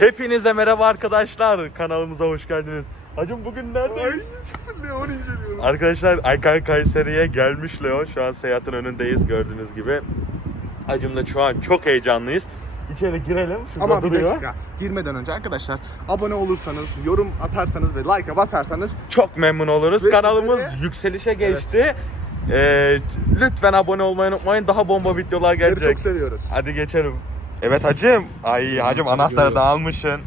Hepinize merhaba arkadaşlar. Kanalımıza hoş geldiniz. Hacım bugün neredeyiz? Leon inceliyorum. Arkadaşlar Aykay Kayseri'ye gelmiş Leon. Şu an seyahatin önündeyiz gördüğünüz gibi. Hacımla şu an çok heyecanlıyız. İçeri girelim. Şurada Ama bir duruyor. dakika. Girmeden önce arkadaşlar abone olursanız, yorum atarsanız ve like'a basarsanız Çok memnun oluruz. Ve Kanalımız sizleri- yükselişe geçti. Ee, lütfen abone olmayı unutmayın. Daha bomba videolar sizleri gelecek. çok seviyoruz. Hadi geçelim. Evet hacım. Ay hacım anahtarı da almışsın.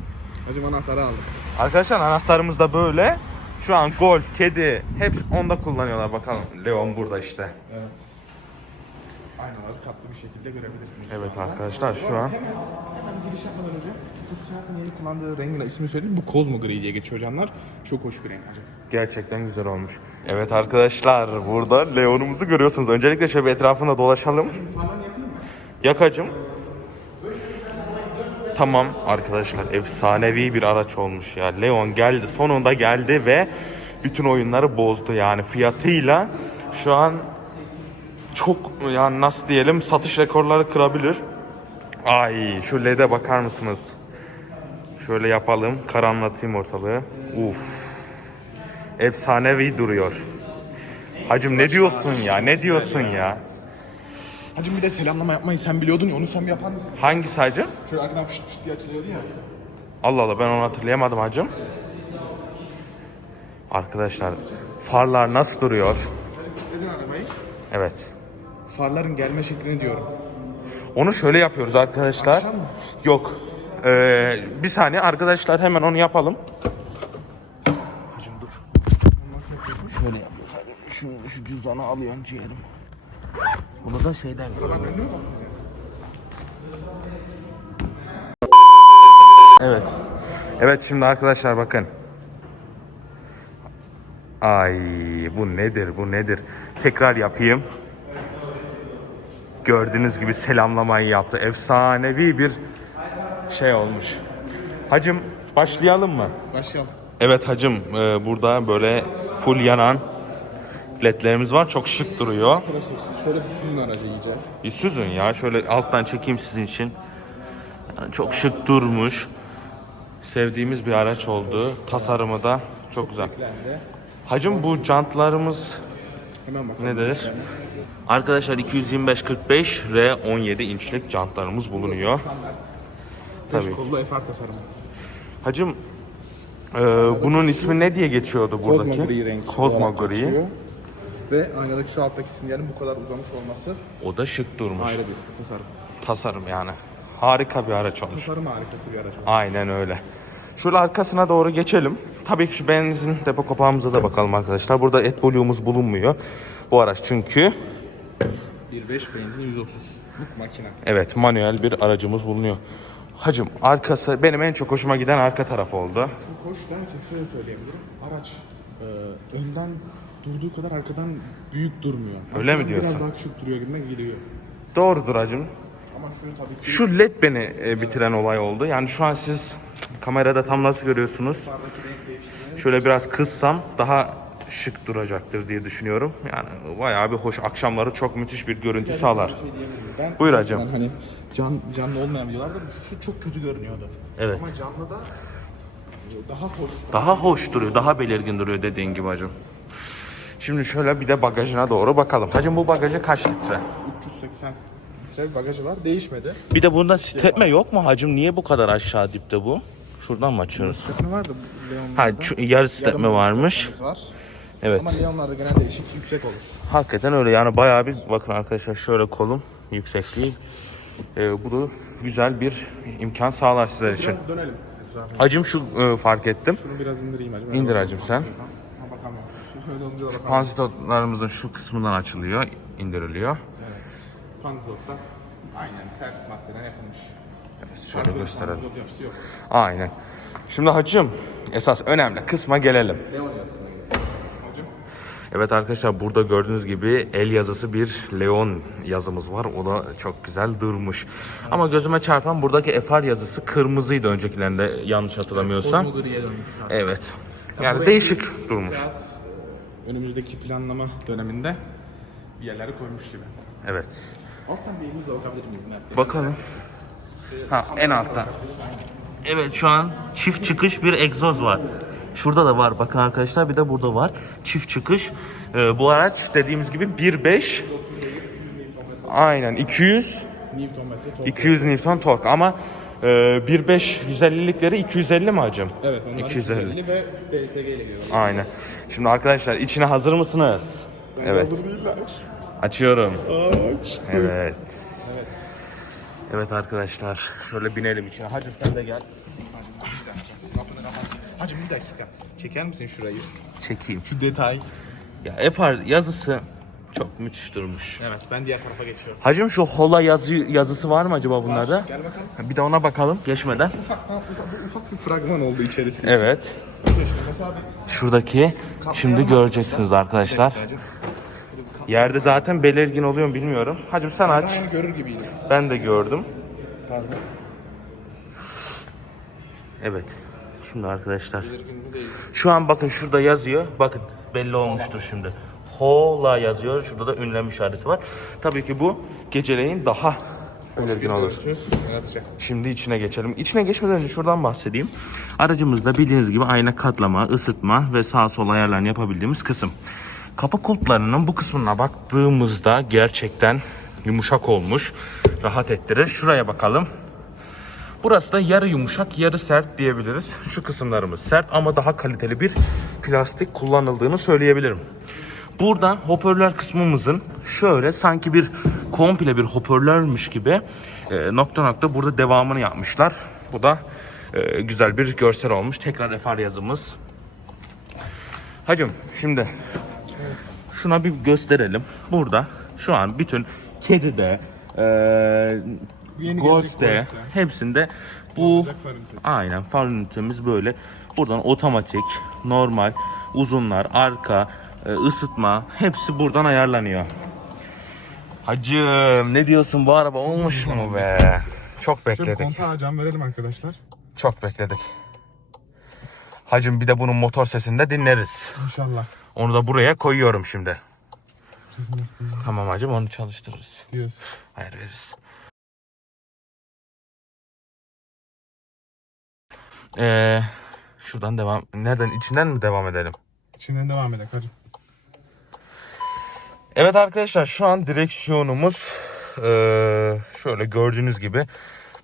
Hacım anahtarı aldım. Arkadaşlar anahtarımız da böyle. Şu an golf, kedi hep onda kullanıyorlar bakalım. Leon burada işte. Evet. Aynaları katlı bir şekilde görebilirsiniz. Evet şu arkadaşlar, şu an- Hemen, hemen giriş yapmadan önce bu Seat'ın yeni kullandığı rengin ismini söyleyeyim. Bu Cosmo Gri diye geçiyor canlar. Çok hoş bir renk hacım. Gerçekten güzel olmuş. Evet arkadaşlar burada Leon'umuzu görüyorsunuz. Öncelikle şöyle bir etrafında dolaşalım. Falan yapayım mı? Yakacım. Tamam arkadaşlar efsanevi bir araç olmuş ya. Leon geldi sonunda geldi ve bütün oyunları bozdu yani fiyatıyla şu an çok yani nasıl diyelim satış rekorları kırabilir. Ay şu LED'e bakar mısınız? Şöyle yapalım karanlatayım ortalığı. Uf. Efsanevi duruyor. Hacım ne diyorsun ya ne diyorsun ya? Hacım bir de selamlama yapmayı sen biliyordun ya onu sen bir yapar mısın? Hangisi hacım? Şöyle arkadan fışt fışt diye açılıyordu ya. Allah Allah ben onu hatırlayamadım hacım. Arkadaşlar farlar nasıl duruyor? Dedin arabayı. Evet. Farların gelme şeklini diyorum. Onu şöyle yapıyoruz arkadaşlar. Akşam mı? Yok. Ee, bir saniye arkadaşlar hemen onu yapalım. Hacım dur. Nasıl yapıyorsun? Şöyle yapıyoruz. Şu, şu cüzdanı alıyorsun ciğerim. Bunu da şeyden? Evet. Evet şimdi arkadaşlar bakın. Ay bu nedir bu nedir? Tekrar yapayım. Gördüğünüz gibi selamlamayı yaptı. Efsanevi bir şey olmuş. Hacım başlayalım mı? Başlayalım. Evet hacım e, burada böyle full yanan ledlerimiz var. Çok şık duruyor. Arkadaşlar siz şöyle bir süzün aracı iyice. Bir süzün ya. Şöyle alttan çekeyim sizin için. Yani çok şık durmuş. Sevdiğimiz bir araç oldu. Tasarımı da çok güzel. Beklendi. Hacım bu jantlarımız Hemen bakalım. nedir? Arkadaşlar 225-45 R17 inçlik jantlarımız bulunuyor. Tabii. Kollu FR tasarımı. Hacım e, bunun ismi ne diye geçiyordu buradaki? Cosmo gri renk. Olarak gri. geçiyor. Ve aynadaki şu alttaki sinyalin bu kadar uzamış olması O da şık durmuş. ayrı bir tasarım. Tasarım yani. Harika bir araç olmuş. Tasarım harikası bir araç oldu. Aynen öyle. Şöyle arkasına doğru geçelim. Tabii ki şu benzin depo kapağımıza da bakalım arkadaşlar. Burada AdBlue'umuz bulunmuyor. Bu araç çünkü 1.5 benzin 130'luk makine. evet manuel bir aracımız bulunuyor. Hacım arkası benim en çok hoşuma giden arka taraf oldu. Çok hoş derken şöyle söyleyebilirim. Araç e, önden durduğu kadar arkadan büyük durmuyor. Öyle mi diyorsun? Biraz daha küçük duruyor gibime geliyor. Doğrudur hacım. Ama şunu tabii ki Şu led beni e, bitiren olay oldu. Yani şu an siz kamerada tam nasıl görüyorsunuz? Şöyle biraz kıssam daha şık duracaktır diye düşünüyorum. Yani bayağı bir hoş. Akşamları çok müthiş bir görüntü sağlar. şey. Ben Buyur hacım. Hani can, canlı olmayan videolarda şu çok kötü görünüyordu. Evet. Ama canlıda daha hoş. Daha hoş duruyor, daha belirgin duruyor dediğin gibi hacım. Şimdi şöyle bir de bagajına doğru bakalım. Hacım bu bagajı kaç litre? 380 litre bagajı var. Değişmedi. Bir de bunda tepme yok mu hacım? Niye bu kadar aşağı dipte bu? Şuradan mı açıyoruz? Stepme vardı. Ha yarı stepme varmış. Var. Evet. Ama Leon'larda genelde değişik yüksek olur. Hakikaten öyle yani bayağı bir bakın arkadaşlar şöyle kolum yüksekliği. Ee, bu da güzel bir imkan sağlar sizler için. Biraz dönelim etrafına. Hacım şu e, fark ettim. Şunu biraz indireyim hacım. İndir hacım sen. Bakamıyorum. Şöyle bakamıyorum. Panzitotlarımızın şu kısmından açılıyor, indiriliyor. Panzot'ta aynen sert maddeden yapılmış. Evet, şöyle gösterelim. Panzot yapısı yok. Aynen. Şimdi hacım esas önemli kısma gelelim. Yazısı. Hacım. Evet arkadaşlar burada gördüğünüz gibi el yazısı bir Leon yazımız var. O da çok güzel durmuş. Ama gözüme çarpan buradaki FR yazısı kırmızıydı öncekilerinde yanlış hatırlamıyorsam. Evet. bu Yani en değişik durmuş. Saat önümüzdeki planlama döneminde bir yerlere koymuş gibi. Evet. Alttan bir elinizle bakabilir miyim? Bakalım. Ha en altta. Evet şu an çift çıkış bir egzoz var. Şurada da var bakın arkadaşlar bir de burada var. Çift çıkış. Ee, bu araç dediğimiz gibi 1.5 Aynen 200 Newton metre tork. 200 Newton tork ama e, 1.5 150'likleri 250 mi hacım? Evet onlar 250. 250 ve DSG ile geliyor. Aynen. Şimdi arkadaşlar içine hazır mısınız? Evet. Hazır değiller. Açıyorum. Aç. Evet. Evet. Evet arkadaşlar. Şöyle binelim içine. Hacı sen de gel. Hacım bir dakika. Çeker misin şurayı? Çekeyim. Şu detay. Ya FR yazısı çok müthiş durmuş. Evet ben diğer tarafa geçiyorum. Hacım şu hola yazı yazısı var mı acaba bunlarda? Gel bakalım. Bir de ona bakalım geçmeden. Ufak, ufak, bu ufak bir fragman oldu içerisinde. Evet. Mesela bir Şuradaki şimdi göreceksiniz arkadaşlar. Hacım. Yerde zaten belirgin oluyor mu bilmiyorum. Hacım sen aç. Aynı görür gibiydi. Ben de gördüm. Pardon. Evet. Şimdi arkadaşlar. Belirgin bu değil. Şu an bakın şurada yazıyor. Bakın belli olmuştur şimdi. Hola yazıyor. Şurada da ünlem işareti var. Tabii ki bu geceleyin daha belirgin olur. Şimdi içine geçelim. İçine geçmeden önce şuradan bahsedeyim. Aracımızda bildiğiniz gibi ayna katlama, ısıtma ve sağ sol ayarlarını yapabildiğimiz kısım. Kapı kulplarının bu kısmına baktığımızda gerçekten yumuşak olmuş. Rahat ettirir. Şuraya bakalım. Burası da yarı yumuşak, yarı sert diyebiliriz. Şu kısımlarımız sert ama daha kaliteli bir plastik kullanıldığını söyleyebilirim. Burada hoparlör kısmımızın şöyle sanki bir komple bir hoparlörmüş gibi e, nokta nokta burada devamını yapmışlar. Bu da e, güzel bir görsel olmuş. Tekrar FR yazımız. Hacım şimdi şuna bir gösterelim. Burada şu an bütün kedide, e, Yeni gelecek Golf'te Golf'te. hepsinde bu far aynen far ünitemiz böyle. Buradan otomatik, normal, uzunlar, arka, e, ısıtma hepsi buradan ayarlanıyor. Hacım ne diyorsun bu araba olmuş mu be? Çok Şöyle bekledik. kontağa cam verelim arkadaşlar. Çok bekledik. Hacım bir de bunun motor sesini de dinleriz. İnşallah. Onu da buraya koyuyorum şimdi. Tamam hacım onu çalıştırırız. diyoruz. Hayır veririz. Ee, şuradan devam. Nereden? içinden mi devam edelim? İçinden devam edelim hacım. Evet arkadaşlar şu an direksiyonumuz eee, şöyle gördüğünüz gibi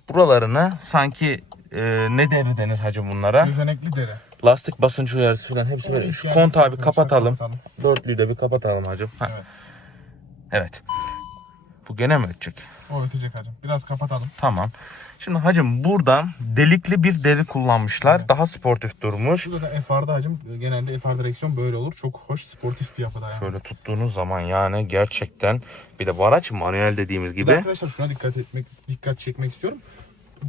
buralarına sanki eee, ne deri denir hacım bunlara? Düzenekli dere. Lastik basınç uyarısı falan hepsi böyle. Şu kontağı bir kapatalım. Dörtlüyü de bir kapatalım hacım. Ha, Evet. evet. Bu gene mi ötecek? O ötecek hacım. Biraz kapatalım. Tamam. Şimdi hacım burada delikli bir deri kullanmışlar. Daha sportif durmuş. Şurada da FR'da hacım genelde FR direksiyon böyle olur. Çok hoş sportif bir yapıda yani. Şöyle tuttuğunuz zaman yani gerçekten bir de bu araç manuel dediğimiz Bir de gibi. arkadaşlar şuna dikkat etmek dikkat çekmek istiyorum.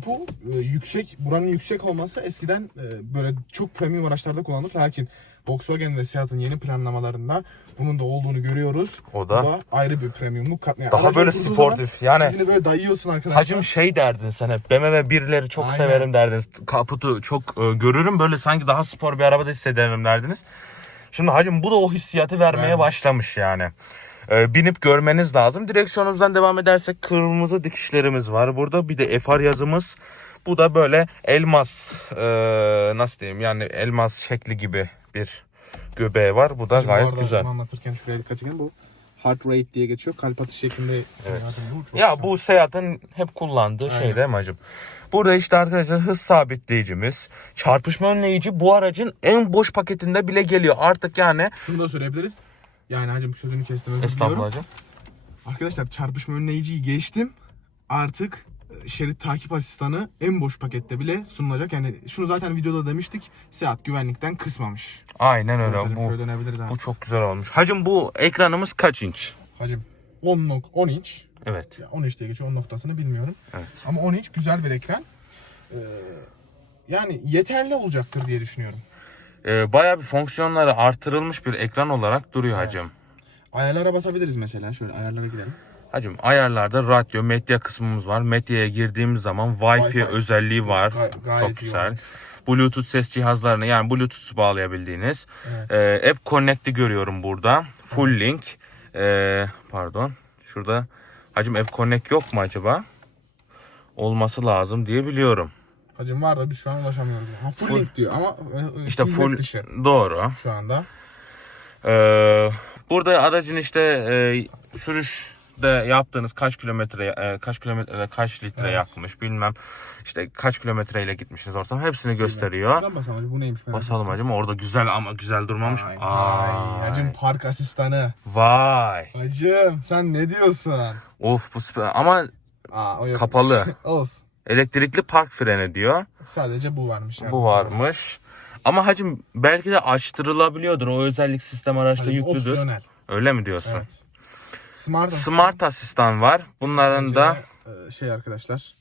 Bu e, yüksek buranın yüksek olması eskiden e, böyle çok premium araçlarda kullanılır. Lakin Volkswagen ve Seat'ın yeni planlamalarında bunun da olduğunu görüyoruz. O da- Bu ayrı bir premiumluk katmıyor. Daha Aracı böyle sportif. Yani- dizini böyle dayıyorsun arkadaşlar. Hacım şey derdin sen hep. BMW birileri çok Aynen. severim derdiniz. Kaputu çok e, görürüm. Böyle sanki daha spor bir arabada hissederim derdiniz. Şimdi hacım bu da o hissiyatı vermeye Vermiş. başlamış yani. E, binip görmeniz lazım. Direksiyonumuzdan devam edersek kırmızı dikişlerimiz var. Burada bir de FR yazımız. Bu da böyle elmas e, nasıl diyeyim yani elmas şekli gibi bir göbeği var. Bu da bu gayet arada güzel. anlatırken şuraya dikkat çekelim. Bu heart rate diye geçiyor. Kalp atış şeklinde. Evet. Bu Ya güzel. bu Seat'ın hep kullandığı şey Aynen. değil mi hacım? Burada işte arkadaşlar hız sabitleyicimiz, çarpışma önleyici bu aracın en boş paketinde bile geliyor. Artık yani Şunu da söyleyebiliriz. Yani hacım sözünü kestim özür Estağfurullah diliyorum. hacım. Arkadaşlar çarpışma önleyiciyi geçtim. Artık e, şerit takip asistanı en boş pakette bile sunulacak. Yani şunu zaten videoda demiştik. Seat güvenlikten kısmamış. Aynen öyle. Bu, şöyle dönebiliriz abi. bu çok güzel olmuş. Hacım bu ekranımız kaç inç? Hacım 10, nok- 10 inç. Evet. Ya 10 inç diye geçiyor 10 noktasını bilmiyorum. Evet. Ama 10 inç güzel bir ekran. Ee, yani yeterli olacaktır diye düşünüyorum. Ee, bayağı bir fonksiyonları artırılmış bir ekran olarak duruyor hacım. Ayarlara basabiliriz mesela. Şöyle ayarlara gidelim. Hacım ayarlarda radyo, medya kısmımız var. Medyaya girdiğimiz zaman Wi-Fi, Wi-Fi. özelliği var. Gayet Çok güzel. olmuş. Bluetooth ses cihazlarını yani Bluetooth bağlayabildiğiniz. Evet. Ee, App Connect'i görüyorum burada. Full link. Ee, pardon. Şurada hacım App Connect yok mu acaba? Olması lazım diye biliyorum. Hacım var da biz şu an ulaşamıyoruz. Ha, full, Full. link diyor ama e, İşte hizmet full dışı doğru. şu anda. Ee, burada aracın işte e, sürüşte yaptığınız kaç kilometre e, kaç kilometre kaç litre Evet. yakmış bilmem işte kaç kilometreyle gitmişsiniz ortam hepsini gösteriyor. Şuradan basalım hacım bu neymiş? merak Basalım hacım orada güzel ama güzel durmamış. Ay, Ay. hacım park asistanı. Vay. Hacım sen ne diyorsun? Of bu süper. Ama Aa. Kapalı. Olsun. Elektrikli park freni diyor. Sadece bu varmış. Yani. Bu varmış. Ama hacım belki de açtırılabiliyordur. O özellik sistem araçta Hacım, yüklüdür. Opsiyonel. Öyle mi diyorsun? Evet. Smart, Smart asistan var. Bunların da e, şey arkadaşlar.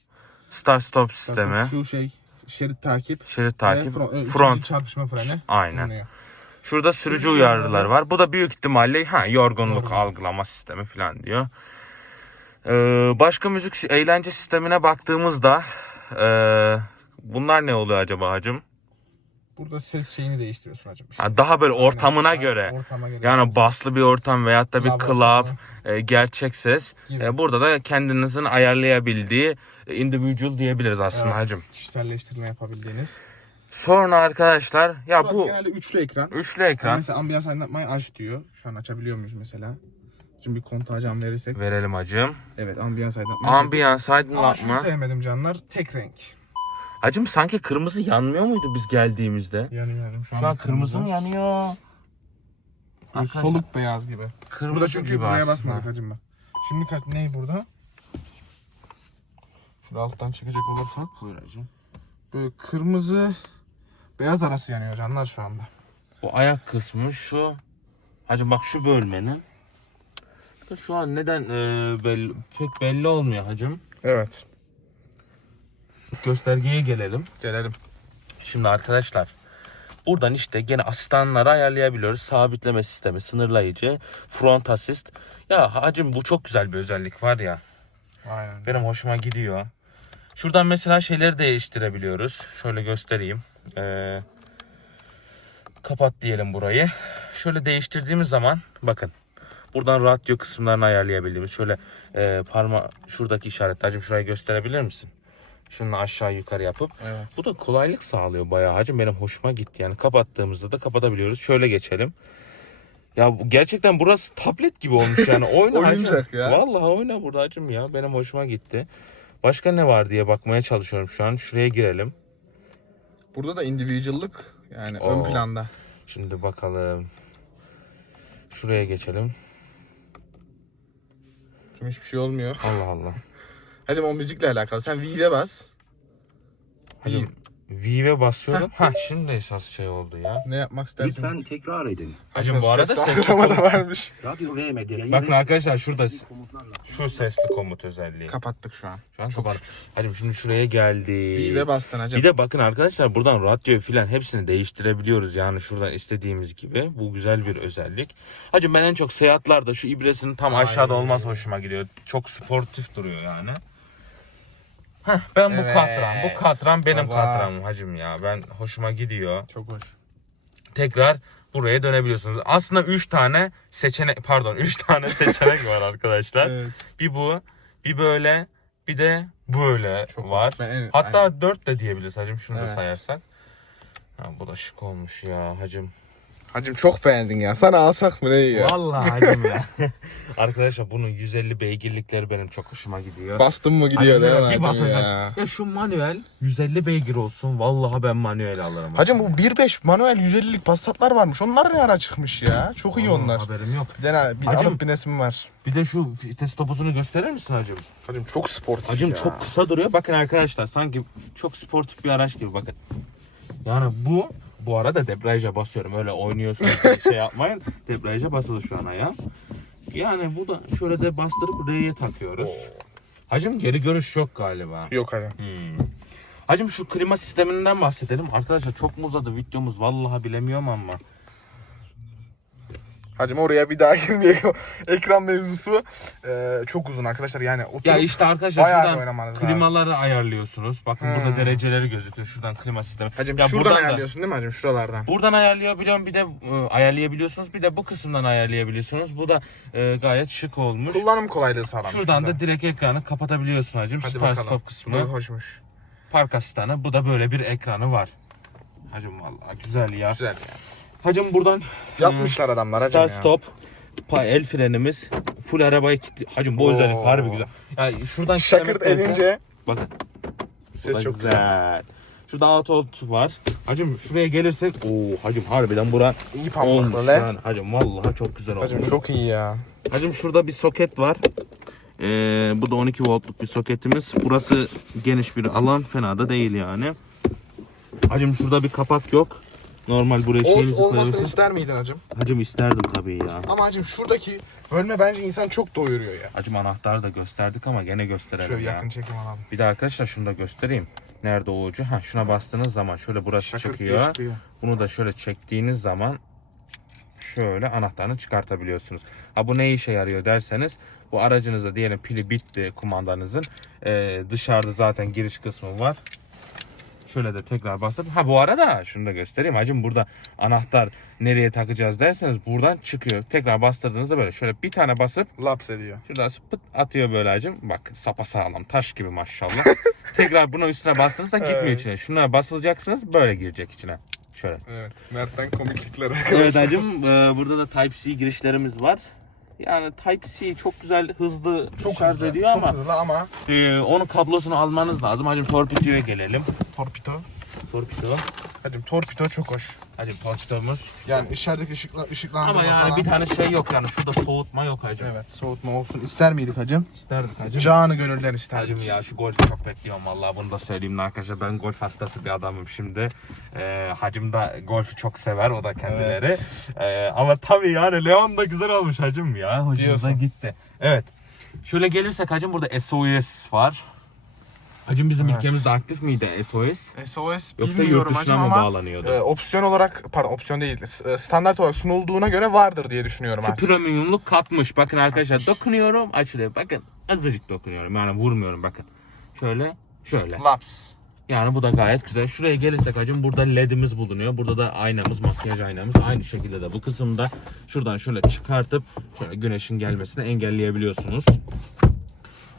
start stop sistemi, Şu şey şerit takip. şerit takip, front, e, front. çarpışma freni. Aynen. bulunuyor. Şurada sürücü uyarılar var. Bu da büyük ihtimalle ha yorgunluk algılama sistemi falan diyor. Ee, başka müzik eğlence sistemine baktığımızda ee, bunlar ne oluyor acaba hacım? Burada ses şeyini değiştiriyorsun hacım. İşte. Ha, daha böyle ortamına Aynen, göre. Ortama göre. Yani baslı bir ortam veyahut da bir Club club, e, gerçek ses. Gibi. E, burada da kendinizin ayarlayabildiği e, individual diyebiliriz aslında Evet, hacım. Kişiselleştirme yapabildiğiniz. Sonra arkadaşlar ya Burası bu genelde üçlü ekran. üçlü Yani ekran. mesela ambiyans aydınlatmayı aç diyor. Şu an açabiliyor muyuz mesela? Şimdi bir kontağı cam verirsek. Verelim hacım. Evet ambiyans aydınlatmayı. Ambiyans Ama şunu aydınlatma. sevmedim canlar. Tek renk. Hacım sanki kırmızı yanmıyor muydu biz geldiğimizde? Yanıyor yanıyor. Şu an kırmızı mı yanıyor? Arkadaşlar, Soluk beyaz gibi. Kırmızı Burada çünkü gibi buraya aslında. basmadık hacım bak. Şimdi kaç ne burada? Şurada alttan çekecek olursak. Buyur hacım. Böyle kırmızı beyaz arası yanıyor canlar şu anda. Bu ayak kısmı şu. Hacım bak şu bölmenin. Da Şu an neden e, belli, pek belli olmuyor hacım. Evet. Göstergeye gelelim. Gelelim. Şimdi arkadaşlar buradan işte gene asistanları ayarlayabiliyoruz. Sabitleme sistemi, sınırlayıcı, front assist. Ya hacım bu çok güzel bir özellik var ya. Aynen. Benim hoşuma gidiyor. Şuradan mesela şeyleri değiştirebiliyoruz. Şöyle göstereyim. Ee, kapat diyelim burayı. Şöyle değiştirdiğimiz zaman bakın. Buradan radyo kısımlarını ayarlayabildiğimiz. Şöyle e, parma şuradaki işaret. Hacım şurayı gösterebilir misin? Şunu aşağı yukarı yapıp. Evet. Bu da kolaylık sağlıyor bayağı hacım. Benim hoşuma gitti. Yani kapattığımızda da kapatabiliyoruz. Şöyle geçelim. Ya gerçekten burası tablet gibi olmuş yani. Oyna hacım. Oyuncak ya. Vallahi oyna burada hacım ya. Benim hoşuma gitti. Başka ne var diye bakmaya çalışıyorum şu an. Şuraya girelim. Burada da individual'lık yani ön Oo. planda. Şimdi bakalım. Şuraya geçelim. Şimdi hiçbir şey olmuyor. Allah Allah. Hacım o müzikle alakalı. Sen V'ye bas. Hacım V'ye basıyorum. Ha şimdi esas şey oldu ya. Ne yapmak istersin? Lütfen tekrar edin. Hacım bu arada Ses sesli kaldırma da komut. varmış. Radyo ve medyaya Bakın arkadaşlar şurada şu sesli komut özelliği. Kapattık şu an. Şu an Çok kapat. şükür. Hacım şimdi şuraya geldi. V'ye bastın hacım. Bir de bakın arkadaşlar buradan radyo filan hepsini değiştirebiliyoruz yani şuradan istediğimiz gibi. Bu güzel bir özellik. Hacım ben en çok seyahatlerde şu ibresinin tam aşağıda Ay. olması hoşuma gidiyor. Çok sportif duruyor yani. Heh, ben bu Evet. katran. Bu katran benim Baba. katranım hacım ya. Ben hoşuma gidiyor. Çok hoş. Tekrar buraya dönebiliyorsunuz. Aslında 3 tane seçenek pardon 3 tane seçenek var arkadaşlar. Evet. Bir bu, bir böyle, bir de böyle Çok hoş. var. Ben en- Hatta aynen. 4 de diyebiliriz hacım şunu da Evet. sayarsak. Ha, bu da şık olmuş ya hacım. Hacım çok beğendin ya. Sana alsak mı ne ya? Vallahi hacım ya. Arkadaşlar bunun 150 beygirlikleri benim çok hoşuma gidiyor. Bastın mı gidiyor Hacım ya, bir hacım basacaksın. ya? Ya. şu manuel 150 beygir olsun. Vallahi ben manuel alırım. Hacım bu 1.5 manuel 150'lik Passat'lar varmış. Onlar ne ara çıkmış ya? Çok iyi Vallahi onlar. Haberim yok. Bir tane bir Hacım- alıp binesim var. Bir de şu vites topuzunu gösterir misin hacım? Hacım çok sportif Hacım ya. çok kısa duruyor. Bakın arkadaşlar sanki çok sportif bir araç gibi bakın. Yani bu bu arada debriyaja basıyorum. Öyle oynuyorsunuz şey yapmayın. Debriyaja basılı şu an ayağım. Yani bu da şöyle de bastırıp R'ye takıyoruz. Hacım geri görüş yok galiba. Yok hacım. Hmm. Hacım şu klima sisteminden bahsedelim. Arkadaşlar çok mu uzadı videomuz? Vallahi bilemiyorum ama. Hacım oraya bir daha girmeyelim. Ekran mevzusu e, çok uzun arkadaşlar. Yani oturup Ya işte arkadaşlar şuradan oynamanız lazım. klimaları ayarlıyorsunuz. Bakın Hmm. burada dereceleri gözüküyor. Şuradan klima sistemi. Hacım Ya şuradan buradan da- ayarlıyorsun değil mi hacım? Şuralardan. Buradan ayarlayabiliyorum bir de e, ayarlayabiliyorsunuz bir de bu kısımdan ayarlayabiliyorsunuz. Bu da e, gayet şık olmuş. Kullanım kolaylığı sağlamış. Şuradan bize. da direkt ekranı kapatabiliyorsun hacım. Hadi Start bakalım. stop Bu kısmı. hoşmuş. Park asistanı. Bu da böyle bir ekranı var. Hacım vallahi güzel ya. Güzel. Hacım buradan Yapmışlar adamlar hacım Start ya. stop. Pa el frenimiz. Full arabayı kilitli. Hacım bu Oo. özellik harbi güzel. Yani şuradan Şakırt kilitlemektense- Bakın. Bu ses çok güzel. Şurada auto var. Hacım şuraya gelirsek oo hacım harbiden bura İyi olmuş pamuklu le. yani. Hacım vallahi çok güzel olmuş. Hacım çok iyi ya. Hacım şurada bir soket var. Ee, bu da 12 voltluk bir soketimiz. Burası geniş bir alan. Fena da değil yani. Hacım şurada bir kapak yok. Normal buraya Olsun şeyinizi olmasını ister miydin hacım? Hacım isterdim tabii ya. Ama hacım şuradaki bölme bence insan çok doyuruyor ya. Hacım anahtarı da gösterdik ama gene gösterelim Şöyle ya. yakın çekim alalım. Bir de arkadaşlar şunu da göstereyim. Nerede o ucu? Ha şuna bastığınız zaman şöyle burası Şakırt diye çıkıyor. çıkıyor. Bunu da şöyle çektiğiniz zaman şöyle anahtarını çıkartabiliyorsunuz. Ha bu ne işe yarıyor derseniz bu aracınızda diyelim pili bitti kumandanızın. Ee, dışarıda zaten giriş kısmı var. Şöyle de tekrar bastırıp ha bu arada şunu da göstereyim hacım burada anahtar nereye takacağız derseniz buradan çıkıyor. Tekrar bastırdığınızda böyle şöyle bir tane basıp Laps ediyor. Şurada pıt atıyor böyle hacım. Bak sapa sağlam taş gibi maşallah. Tekrar buna üstüne bastığınızda gitmiyor Evet. içine. Şuna basılacaksınız böyle girecek içine. Şöyle. Evet. Mert'ten komikliklere. Evet hacım e, burada da Type-C girişlerimiz var. Yani Type-C çok güzel hızlı Çok şarj hızlı, ediyor çok ama hızlı ama e, onun kablosunu almanız lazım. Hacım torpidoya gelelim. torpido. Torpido. Hacım torpido çok hoş. Hacım torpidomuz. Yani içerideki ışıkla, ışıklandırma Ama yani falan. bir tane şey yok yani şurada soğutma yok hacım. Evet soğutma olsun ister miydik hacım? İsterdik hacım. Canı gönülden isterdik. Hacım ya şu golfü çok bekliyorum vallahi bunu da söyleyeyim arkadaşlar. Ben golf hastası bir adamım şimdi. Ee, hacım da golfü çok sever o da kendileri. Evet. Ee, ama tabii yani Leon da güzel olmuş hacım ya. Hoşumuza Diyorsun. gitti. Evet. Şöyle gelirsek hacım burada SOS var. Hacım bizim Evet. ülkemizde aktif miydi SOS? SOS Yoksa bilmiyorum yurt dışına hacım mı ama bağlanıyordu? e, opsiyon olarak pardon opsiyon değil e, standart olarak sunulduğuna göre vardır diye düşünüyorum Şu artık. premiumluk katmış. Bakın arkadaşlar dokunuyorum açılıyor. Bakın azıcık dokunuyorum yani vurmuyorum bakın. Şöyle şöyle. Laps. Yani bu da gayet güzel. Şuraya gelirsek hacım burada ledimiz bulunuyor. Burada da aynamız, makyaj aynamız. Aynı şekilde de bu kısımda şuradan şöyle çıkartıp şöyle güneşin gelmesini engelleyebiliyorsunuz.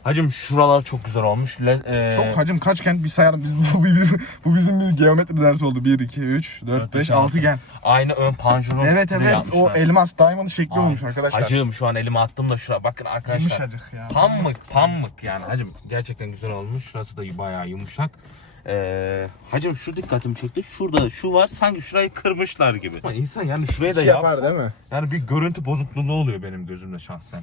Hacım şuralar çok güzel olmuş. Le, e, Çok hacım kaçgen bir sayalım. Biz, bu, bizim, bu bizim bir geometri dersi oldu. 1, 2, 3, 4, 5, 6 gen. Aynı ön panjurun Evet evet o yapmışlar. elmas diamond şekli Ay, olmuş arkadaşlar. Hacım şu an elime attım da şura bakın arkadaşlar. Yumuşacık ya. Pamuk pamuk yani hacım gerçekten güzel olmuş. Şurası da bayağı yumuşak. Ee, hacım şu dikkatimi çekti. Şurada şu var sanki şurayı kırmışlar gibi. Ama insan yani şuraya da Şey yap. yapar değil mi? Yani bir görüntü bozukluğu oluyor benim gözümde şahsen.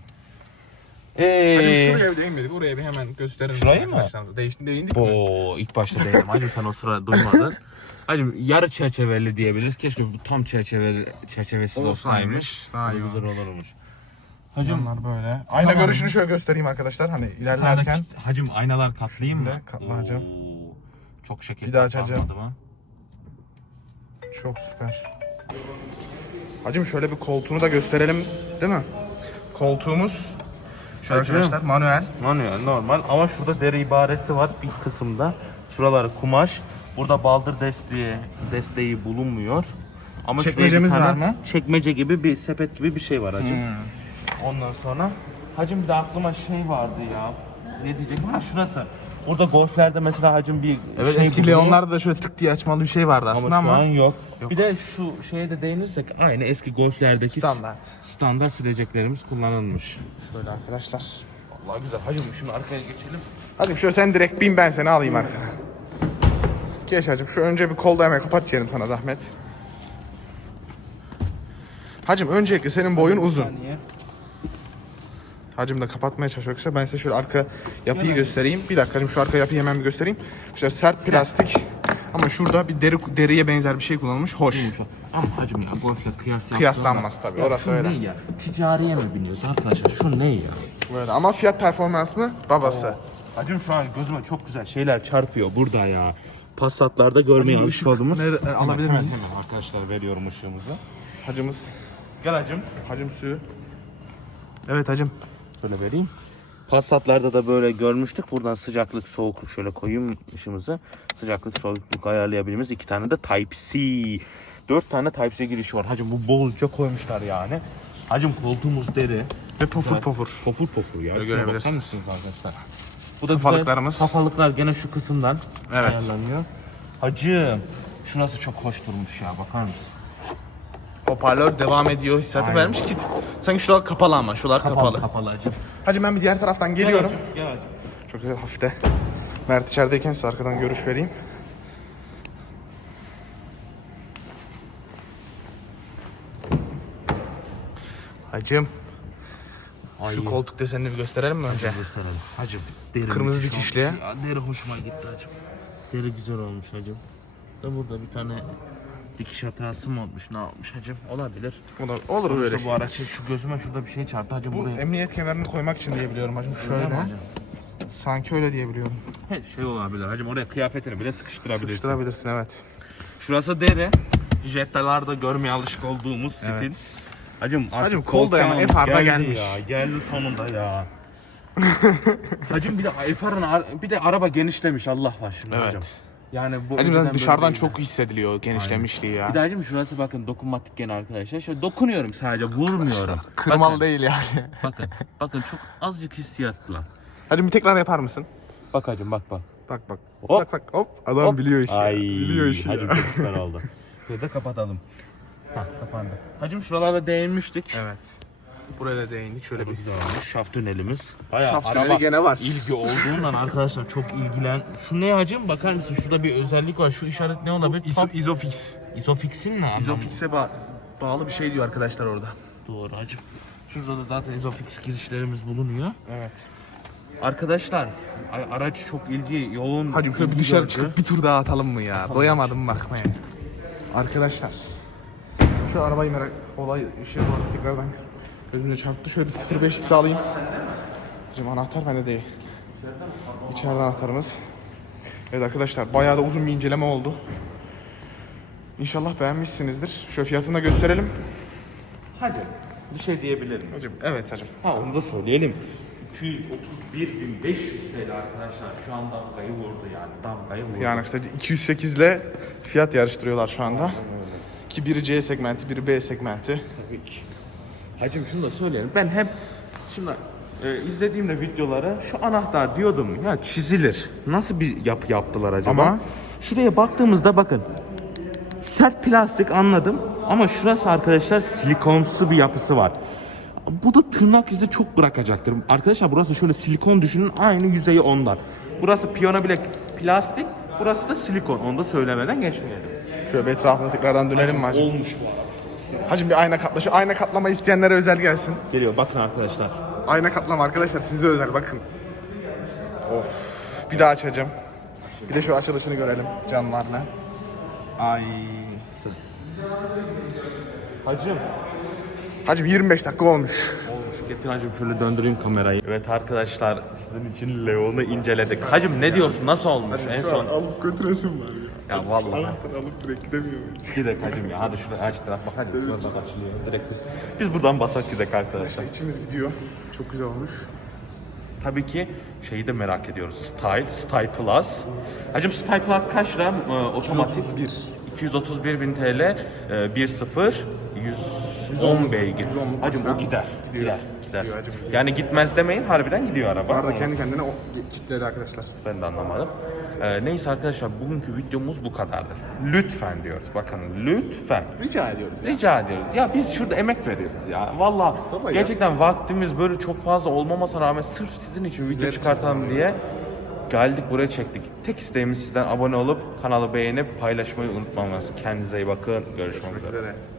Ee, Hacım şuraya bir. Oraya bir hemen gösterir misin Şurayı mı? arkadaşlar? Değişti değindik mi? Oo, ilk başta değindim. Hacım sen o sıra duymadın. Hacım yarı çerçeveli diyebiliriz. Keşke bu tam çerçeveli çerçevesiz Olsaymış, olsaymış. daha iyi güzel olmuş. olurmuş. Hacım Bunlar böyle. Ayna Tamam. görüşünü şöyle göstereyim arkadaşlar. Hani ilerlerken. Hacım, hacım aynalar katlayayım mı? Şöyle katla hacım. Oo, Çok şeker. Bir daha açacağım. katlanmadı mı? Çok süper. Hacım şöyle bir koltuğunu da gösterelim değil mi? Koltuğumuz şöyle Hacım. arkadaşlar manuel. Manuel normal ama şurada deri ibaresi var bir kısımda. Şuraları kumaş. Burada baldır desteği, desteği bulunmuyor. Ama şuraya bir Çekmecemiz tane var mı? Çekmece gibi bir sepet gibi bir şey var hacım. Hmm. Ondan sonra hacım bir de aklıma şey vardı ya. Ne diyecek? Ha şurası. Burada golflerde mesela hacım bir Evet şey eski bulunuyor. Leon'larda da şöyle tık diye açmalı bir şey vardı aslında ama, ama, şu an yok. Bir de şu şeye de değinirsek aynı eski golflerdeki standart. standart sileceklerimiz kullanılmış. Şöyle arkadaşlar. Vallahi güzel. Hacım şunu arkaya geçelim. Hadi şöyle sen direkt bin ben seni alayım arkana. Geç hacım şu önce bir kolda hemen kapat yerim sana zahmet. Hacım öncelikle senin boyun uzun. Saniye. Hacım da kapatmaya çalışıyor. arkadaşlar. Ben size şöyle arka yapıyı göstereyim. Bir dakika hacım şu arka yapıyı hemen bir göstereyim. İşte sert plastik. Ama şurada bir deri deriye benzer bir şey kullanılmış. Hoş. Yumuşak. Ama hacım ya golfle kıyas Kıyaslanmaz tabii, Ya orası şu öyle. ne ya? Ticariye mi biniyoruz arkadaşlar? Şu ne ya? Böyle ama fiyat performans mı? Babası. Hacım şu an gözüme çok güzel şeyler çarpıyor burada ya. Passatlarda görmeye Hacım, alışık ışık olduğumuz. nere- e, alabilir Hemen, miyiz? hemen arkadaşlar veriyorum ışığımızı. Hacımız. Gel hacım. Hacım suyu. Evet hacım. Böyle vereyim. Passatlarda da böyle görmüştük. Buradan sıcaklık, soğukluk şöyle koyayım ışığımızı. Sıcaklık, soğukluk ayarlayabildiğimiz iki tane de Type-C. Dört tane Type-C girişi var. Hacım bu bolca koymuşlar yani. Hacım koltuğumuz deri. Ve pofur Evet. pofur. Pofur pofur ya. Şuna bakar görebilirsiniz. mısınız arkadaşlar? Bu da Kafalıklarımız. Güzel. Kafalıklar gene şu kısımdan Evet. ayarlanıyor. Hacım. Şurası çok hoş durmuş ya bakar mısın? Hoparlör devam ediyor hissiyatı Aynen. vermiş ki sanki şuralar kapalı ama şuralar kapalı. Kapalı hacım. Hacı ben bir diğer taraftan geliyorum. Gel hacım. Çok güzel hafif de. Mert içerideyken size arkadan görüş vereyim. Hacım Ay, şu koltuk desenini bir gösterelim mi önce? gösterelim. Hacım. Deri Kırmızı müthiş dikişli. Deri hoşuma gitti hacım. Deri güzel olmuş hacım. Da burada bir tane dikiş hatası mı olmuş ne yapmış hacım? Olabilir. O da olur Sonuçta böyle bu şey. araç şu gözüme şurada bir şey çarptı hacım Bu buraya. emniyet kemerini koymak için diye biliyorum hacım. Öyle Şöyle. mi hacım? Sanki öyle diye biliyorum. He, şey olabilir hacım oraya kıyafetini bile sıkıştırabilirsin. Sıkıştırabilirsin evet. Şurası deri. Jettalarda görmeye alışık olduğumuz stil. Evet. Hacım artık Hacım, kol dayama, kolçağımız FR'da geldi gelmiş. Ya, geldi sonunda ya. hacım bir de FR'ın ar- bir de araba genişlemiş Allah var şimdi hacım. Yani bu Hacım önceden böyle dışarıdan değildi. çok hissediliyor genişlemişliği ya. Bir de hacım şurası bakın dokunmatik gene arkadaşlar. Şöyle dokunuyorum sadece vurmuyorum. Kırmalı bakın, değil yani. Bakın bakın çok azıcık hissiyatla. Hacım bir tekrar yapar mısın? Bak hacım bak bak. Bak bak. Hop. Bak bak hop. Adam Hop. biliyor işi. ya. Ay, Biliyor işi hacım ya. çok süper oldu. Şöyle de kapatalım. Hah kapandı. Hacım şuralara değinmiştik. Evet. Buraya da değindik şöyle bir. Güzel olmuş. Şaft tünelimiz. Bayağı Şaft araba tüneli gene var. ilgi olduğundan arkadaşlar çok ilgilen. Şu ne hacım? Bakar mısın? Şurada bir özellik var. Şu işaret ne olabilir? İso, Top. izofix. Ne anlamı? Ba- bağlı bir şey diyor arkadaşlar orada. Doğru hacım. Şurada da zaten izofix girişlerimiz bulunuyor. Evet. Arkadaşlar a- araç çok ilgi yoğun. Hacım şöyle bir ilgi dışarı gördü. çıkıp bir tur daha atalım mı ya? Doyamadım bakmaya. Arkadaşlar. Şu arabayı merak olay ışığı var tekrardan gözümüze çarptı. Şöyle bir 05x alayım. Hacım anahtar bende değil. İçeride anahtarımız. Evet arkadaşlar bayağı da uzun bir inceleme oldu. İnşallah beğenmişsinizdir. Şöyle fiyatını da gösterelim. Hadi bir şey diyebilirim. Hacım evet hacım. Ha onu da söyleyelim. 231.500 TL arkadaşlar şu an damgayı vurdu yani damgayı vurdu. Yani işte 208 ile fiyat yarıştırıyorlar şu anda. Ki biri C segmenti, biri B segmenti. Tabii ki. Hacım şunu da söyleyelim. Ben hep şimdi e, izlediğimde videoları şu anahtar diyordum ya çizilir. Nasıl bir yapı yaptılar acaba? Ama- şuraya baktığımızda bakın. Sert plastik anladım ama şurası arkadaşlar silikonsu bir yapısı var. Bu da tırnak izi çok bırakacaktır. Arkadaşlar burası şöyle silikon düşünün aynı yüzeyi ondan. Burası piyano bilek plastik, burası da silikon. Onu da söylemeden geçmeyelim. Şöyle bir etrafına tekrardan dönelim mi? Olmuş bu arada. Hacım bir ayna katla. Şu ayna katlama isteyenlere özel gelsin. Geliyor bakın arkadaşlar. Ayna katlama arkadaşlar size özel bakın. Of. Bir daha açacağım. Bir de şu açılışını görelim canlarla. Ay. Hacım Hacım 25 dakika olmuş. Getir hacım şöyle döndüreyim kamerayı. Evet arkadaşlar sizin için Leon'u inceledik. Hacım ne diyorsun? Nasıl olmuş en son? alıp götüresim var ya. Ya vallahi. Anahtarı alıp direkt gidemiyor muyuz? Gidek hacım ya. Hadi şuraya aç taraf bak hadi. Şuradan açılıyor. Direkt biz, biz buradan basak gidek arkadaşlar. İçimiz gidiyor. Çok güzel olmuş. Tabii ki şeyi de merak ediyoruz. Style, Style Plus. Hacım Style Plus kaç lira? Ee, otomatik. 231. 231 bin TL, e, 1.0, 110 beygir. 110 Hacım o gider. Gider. Gidiyor gidiyor. Yani gitmez demeyin harbiden gidiyor araba. Bu arada kendi kendine o kitledi arkadaşlar. Ben de anlamadım. Ee, neyse arkadaşlar bugünkü videomuz bu kadardır. Lütfen diyoruz. Bakın lütfen. Rica ediyoruz. Rica ediyoruz. Ya biz şurada emek veriyoruz ya. Valla Baba ya. gerçekten vaktimiz böyle çok fazla olmamasına rağmen sırf sizin için video Sizler için çıkartalım diye geldik buraya çektik. Tek isteğimiz sizden abone olup kanalı beğenip paylaşmayı unutmamanız. Kendinize iyi bakın. Görüşmek üzere. Üzere.